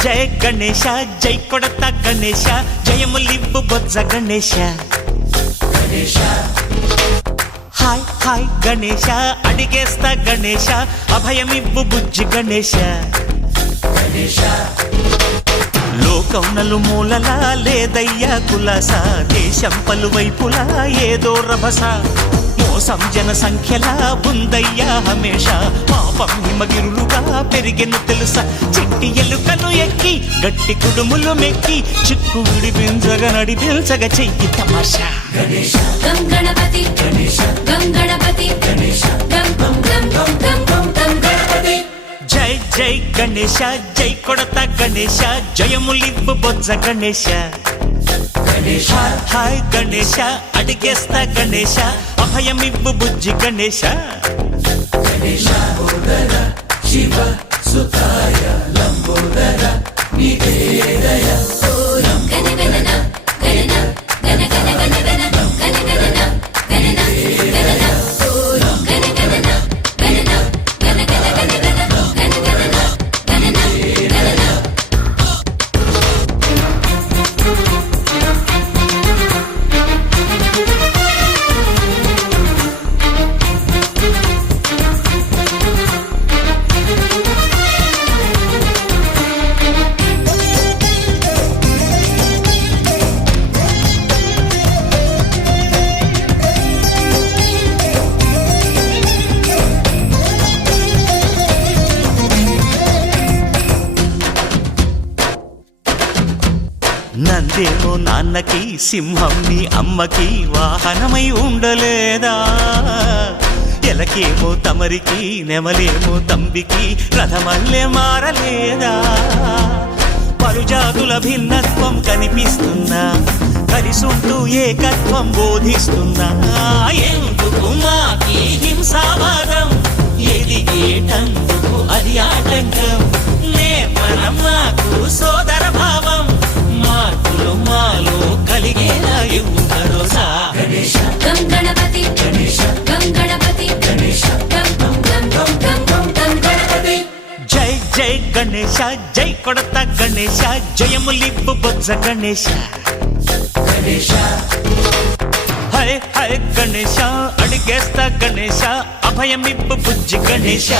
జయ గణేశ జై కొడత గణేశ జయములివ్వు బొజ్జ Ganesha hi hi Ganesha అడిగేస్తా Ganesha అభయమివ్వు బుజ్జి గణేశ లోకం నలుమూలలా లేదయ్యా కులాస దేశం పలువైపులా ఏదో రభస మోసం జన సంఖ్యలా ఉందయ్యా హమేష పాపం హిమగిరులుగా పెరిగెను తెలుసా చిట్టి ఎలుకలు ఎక్కి గట్టి కుడుములు మెక్కి చిక్కు విడిపించగా నడిపించగా చెయ్యి తమాషా గం గణపతి గం గణపతి గం గం గం గం గం గం గణపతి జై జై గణేశ జై కొడత గణేశ జయములివ్వు బొజ్జ గణేశ హాయ్ గణేశ అడిగేస్తా గణేశ అభయమివ్వు బుజ్జి గణేశ శివ సుతాయ లంబోదర నివేదయ గణగణన గణన గణ గణ గణ గణ గణగణన గణన గణన గణగణన గణన గణ గణ గణ గణ గణగణన గణన గణన నందేమో నాన్నకి సింహం నీ అమ్మకి వాహనమై ఉండలేదా ఎలకేమో తమరికి నెమలేమో తంబికి రథమల్లే మారలేదా పలుజాతుల భిన్నత్వం కనిపిస్తున్నా కలిసుంటూ ఏకత్వం బోధిస్తున్నా ఎందుకు మాకి హింసావాదం ఎదిగేటందుకు అది ఆటంకం నేర్పరం మాకు సోదర భావం మార్పులు మాలో కలిగేలా ఇవ్వు భరోసా గం గణపతి గం గణపతి గం గం గం గం గం గం గణపతి జై జై గణేశ జై కొడత గణేశ జయములివ్వు బొజ్జ గణేశ హై హై గణేశ అడిగేస్తా గణేశ అభయమివ్వు బుజ్జి గణేశ